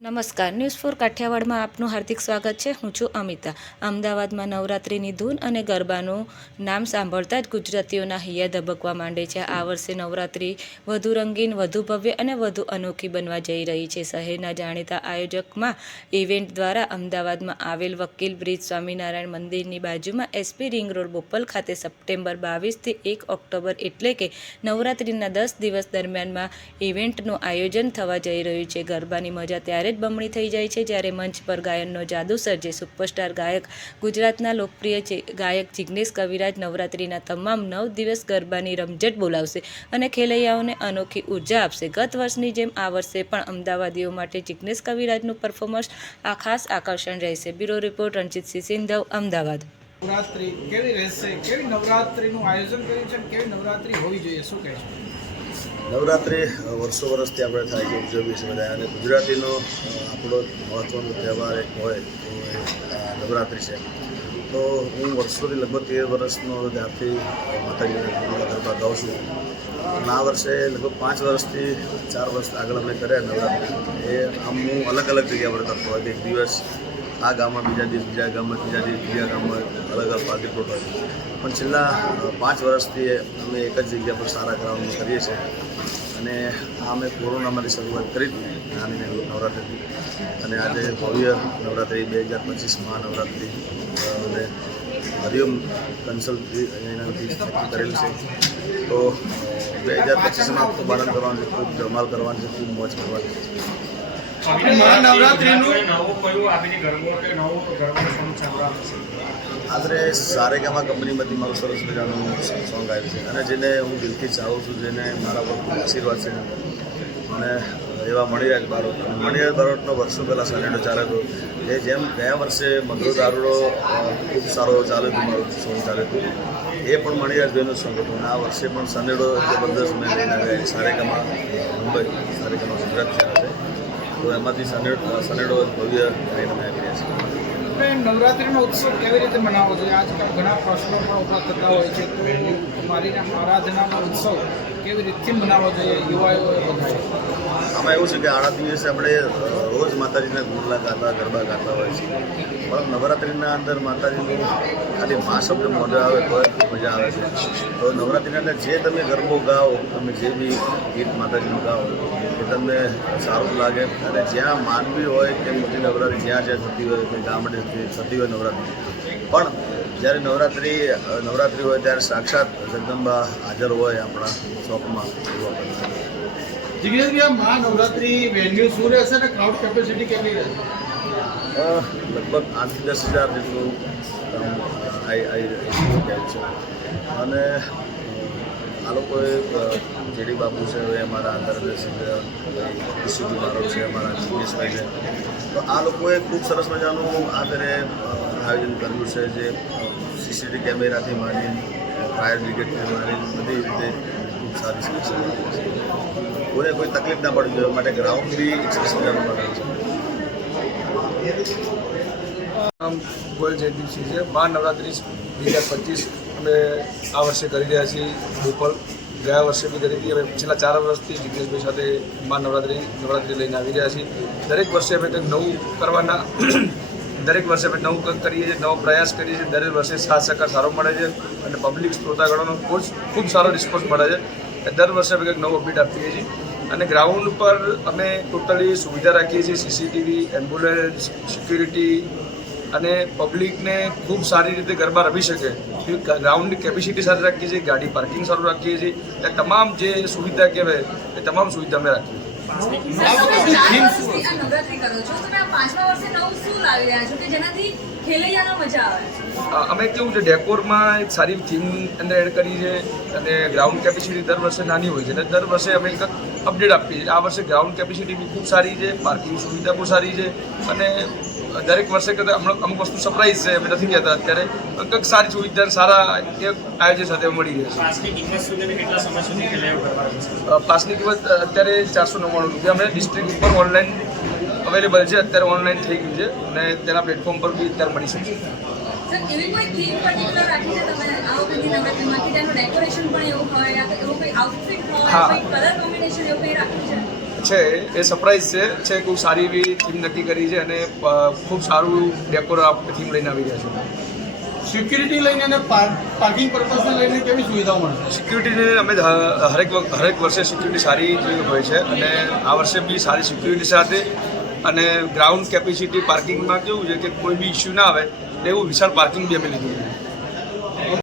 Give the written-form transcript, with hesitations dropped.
નમસ્કાર, news for કાઠિયાવાડમાં આપનું હાર્દિક સ્વાગત છે. હું છું અમિતા. અમદાવાદમાં નવરાત્રિની ધૂન અને ગરબાનું નામ સાંભળતા જ ગુજરાતીઓના હૈયા ધબકવા માંડે છે. આ વર્ષે નવરાત્રિ વધુ રંગીન, વધુ ભવ્ય અને વધુ અનોખી બનવા જઈ રહી છે. શહેરના જાણીતા આયોજકમાં ઇવેન્ટ દ્વારા અમદાવાદમાં આવેલ વકીલ બ્રિજ સ્વામિનારાયણ મંદિરની બાજુમાં એસપી રિંગ રોડ બોપલ ખાતે સપ્ટેમ્બર 22થી 1 ઓક્ટોબર એટલે કે નવરાત્રિના 10 દિવસ દરમિયાનમાં ઇવેન્ટનું આયોજન થવા જઈ રહ્યું છે. ગરબાની મજા ત્યારે જ બમણી થઈ જાય છે જ્યારે મંચ પર ગાયનનો જાદુ સર્જે. સુપરસ્ટાર ગાયક ગુજરાતના લોકપ્રિય ગાયક જિગ્નેશ કવિરાજ નવરાત્રિના તમામ 9 દિવસ ગરબાની રમઝટ બોલાવશે અને ખેલૈયાઓને અનોખી ઉર્જા આપશે. ગત વર્ષની જેમ આ વર્ષે પણ અમદાવાદીઓ માટે જિગ્નેશ કવિરાજનું પરફોર્મન્સ આ ખાસ આકર્ષણ રહેશે. બ્યુરો રિપોર્ટ રણજીતસિંહ સિંધવ, અમદાવાદ. નવરાત્રી કેવી રહેશે, કેવી નવરાત્રીનું આયોજન કર્યું છે, કેવી નવરાત્રી હોવી જોઈએ, શું કહેશો? નવરાત્રિ વર્ષો વર્ષથી આપણે થાય છે, ઉજવીએ છીએ બધા, અને ગુજરાતીનો આપણો મહત્ત્વનો તહેવાર એક હોય તો એ નવરાત્રિ છે. તો હું વર્ષોથી લગભગ 13 વર્ષનો ત્યારથી માતાજીના ગરબા ગાઉં છું. અને આ વર્ષે લગભગ 5 વર્ષથી 4 વર્ષ આગળ અમે કર્યા નવરાત્રિ. એ આમ હું અલગ અલગ જગ્યા પર કરતો હોય. એક દિવસ આ ગામમાં, બીજા દિવસ બીજા ગામમાં, ત્રીજા દિવસ બીજા ગામમાં, અલગ અલગ પાર્ટી પ્લોટ હોય. પણ છેલ્લા 5 વર્ષથી અમે એક જ જગ્યા પર સારા ગ્રાઉન્ડમાં કરીએ છીએ. અને આ અમે કોરોનામાંથી શરૂઆત કરી હતી નાની નવરાત્રિથી, અને આજે ભવ્ય નવરાત્રિ 2025 નવરાત્રિ અને હરિઓમ કન્સલ્ટથી અહીંયાથી નક્કી કરેલ છે. તો 2025માં ખૂબ આનંદ કરવાનો છે, ખૂબ ધમાલ કરવાની છે, ખૂબ મોજ કરવાની છે. આદરે સારેગામા કંપનીમાંથી મારું સરસ મજાનું સોંગ આવ્યું છે, અને જેને હું દિલથી ચાહું છું, જેને મારા પર ખૂબ આશીર્વાદ છે. અને એવા મણિરાજ બારોટનો વર્ષો પહેલાં સનેડો ચાલે હતો. એ જેમ ગયા વર્ષે મધુર દારૂડો ખૂબ સારો ચાલ્યો હતું, મારું સોંગ ચાલ્યું હતું, એ પણ મણિરાજભાઈનું સોંગ હતું. અને આ વર્ષે પણ સનેડો જબરદસ્ત મેં લઈને આવ્યા. સારેગામા મુંબઈ, સારેગામા ગુજરાત ચાલે છે, તો એમાંથી સનેડો ભવ્ય લઈને અમે આવી રહ્યા છીએ. નવરાત્રીનો ઉત્સવ કેવી રીતે મનાવવો જોઈએ? આજકાલ ઘણા પ્રશ્નો પણ ઊભા થતા હોય છે. તો મારી આરાધનાનો ઉત્સવ કેવી રીતથી મનાવવો જોઈએ યુવાઓ બધા? આમાં એવું છે કે આડા દિવસે આપણે રોજ માતાજીના ગુણલા ગાતા, ગરબા ગાતા હોય છે, પણ નવરાત્રિના અંદર માતાજીનું ખાલી મા શબ્દ મોઢે આવે તો ખૂબ મજા આવે છે. તો નવરાત્રિના અંદર જે તમે ગરબો ગાઓ, તમે જે બી ગીત માતાજીનું ગાઓ એ તમને સારું લાગે. અને જ્યાં માનવી હોય કે મોટી નવરાત્રિ જ્યાં થતી હોય, કે ગામડે થતી હોય નવરાત્રિ, પણ જ્યારે નવરાત્રિ હોય ત્યારે સાક્ષાત જગદંબા હાજર હોય આપણા શોપમાં. જિગ્નેશભાઈ, મહા નવરાત્રી વેન્યુ શું રહેશે અને ક્રાઉડ કેપેસિટી કેટલી રહેશે? લગભગ 8 થી 10 હજાર જેટલું આવી છે. અને આ લોકોએ જેડી બાપુ છે, અમારા આંતરરાષ્ટ્રીય બારોટ છે, અમારા જિગ્નેશભાઈ છે, તો આ લોકોએ ખૂબ સરસ મજાનું આ ફેરે આયોજન કર્યું છે, જે સીસીટીવી કેમેરાથી માંડીને, ફાયર બ્રિગેડથી માંડીને બધી રીતે ખૂબ સારી સુવિધા છે. કોઈને કોઈ તકલીફ ના પડવી જોઈએ માટે ગ્રાઉન્ડ બી સરસ મજાનું બનાવ્યું છે. ગોયલ જયદીપસિંહ છે. મહાનવરાત્રિ 2025 અમે આ વર્ષે કરી રહ્યા છીએ બોપલ. ગયા વર્ષે બી કરી હતી. હવે છેલ્લા 4 વર્ષથી જિગ્નેશભાઈ સાથે મહાનવરાત્રિ લઈને આવી રહ્યા છીએ. દરેક વર્ષે અમે કંઈક નવું કરવાના દરેક વર્ષે અમે નવું કંઈક કરીએ છીએ, નવો પ્રયાસ કરીએ છીએ. દરેક વર્ષે સાથ સહકાર સારો મળે છે અને પબ્લિક શ્રોતાગણોનો ખૂબ સારો રિસ્પોન્સ મળે છે. દર વર્ષે અમે કંઈક નવું અપડેટ આપીએ છીએ. અને ગ્રાઉન્ડ ઉપર અમે ટોટલી સુવિધા રાખીએ છીએ, સીસીટીવી, એમ્બ્યુલન્સ, સિક્યુરિટી, અને પબ્લિકને ખૂબ સારી રીતે ગરબા રમી શકે એવી ગ્રાઉન્ડની કેપેસિટી સાથે રાખીએ છીએ. ગાડી પાર્કિંગ સારું રાખીએ છીએ. એટલે તમામ જે સુવિધા કહેવાય એ તમામ સુવિધા અમે રાખીએ છીએ. અમે કેવું છે, ડેકોરમાં એક સારી થીમ અંદર એડ કરી છે, અને ગ્રાઉન્ડ કેપેસિટી દર વર્ષે નાની હોય છે, અને દર વર્ષે અમે એક અપડેટ આપીએ છીએ. આ વર્ષે ગ્રાઉન્ડ કેપેસિટી બી ખૂબ સારી છે, પાર્કિંગ સુવિધા બહુ સારી છે, અને દરેક વર્ષે કરતાં અમુક વસ્તુ સરપ્રાઈઝ છે, અમે નથી કહેતા અત્યારે, કંઈક સારી સુવિધા સારા એક આયોજન સાથે મળી રહે છે. પાસની કિંમત અત્યારે 499 રૂપિયા અમે ડિસ્ટ્રિક્ટ ઉપર ઓનલાઈન અવેલેબલ છે. અત્યારે ઓનલાઈન થઈ ગયું છે, અને તેના પ્લેટફોર્મ પર બી અત્યારે મળી શકશે. છે એ સરપ્રાઈઝ છે ખૂબ સારી એવી થીમ નક્કી કરી છે અને ખૂબ સારું ડેકોર થીમ લઈને આવી રહ્યા છે. સિક્યુરિટી લઈને અને પાર્કિંગ પર્પઝને લઈને કેવી સુવિધાઓ મળશે? સિક્યુરિટીને અમે હરેક વર્ષે સિક્યુરિટી સારી જ હોય છે અને આ વર્ષે બી સારી સિક્યુરિટી સાથે અને ગ્રાઉન્ડ કેપેસિટી પાર્કિંગમાં કેવું છે કે કોઈ બી ઇસ્યુ ના આવે એવું વિશાળ પાર્કિંગ બી અમે લીધું છે.